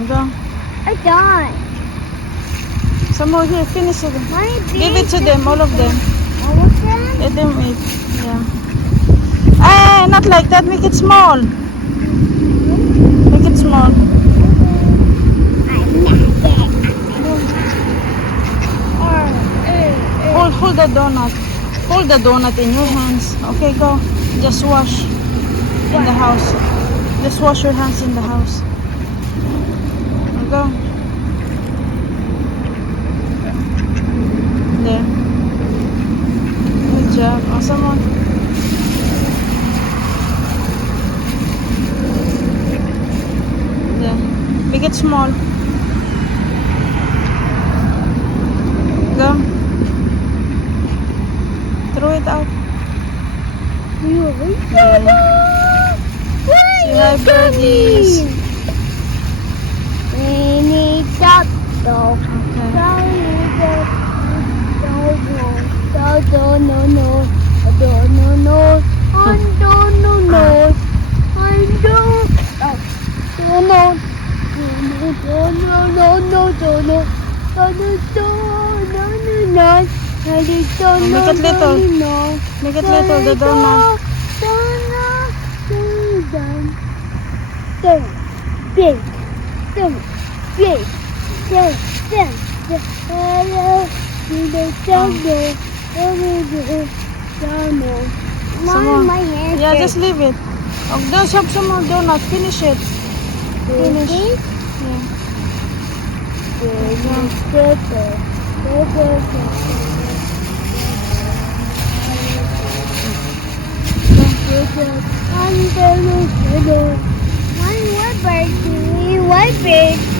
you go. I don't. Some more here. Finish it. Give it to Big. them, all of them. All of them? Let them eat. Yeah. Not like that. Make it small. Make it small. I'm not there. Hold the donut. Hold the donut in your hands. Okay, go. Just wash in the house. Just wash your hands in the house. Go. There. Good job. Awesome one. There. Make it small. Go. Throw it out. Really? Yeah. Say hi, birdies. We need that dog. Make it little. Make it little, the donut. Big. Some more. My hand. Yeah, just leave it. Oh, just have some more donut. Finish it. Finish. One bird.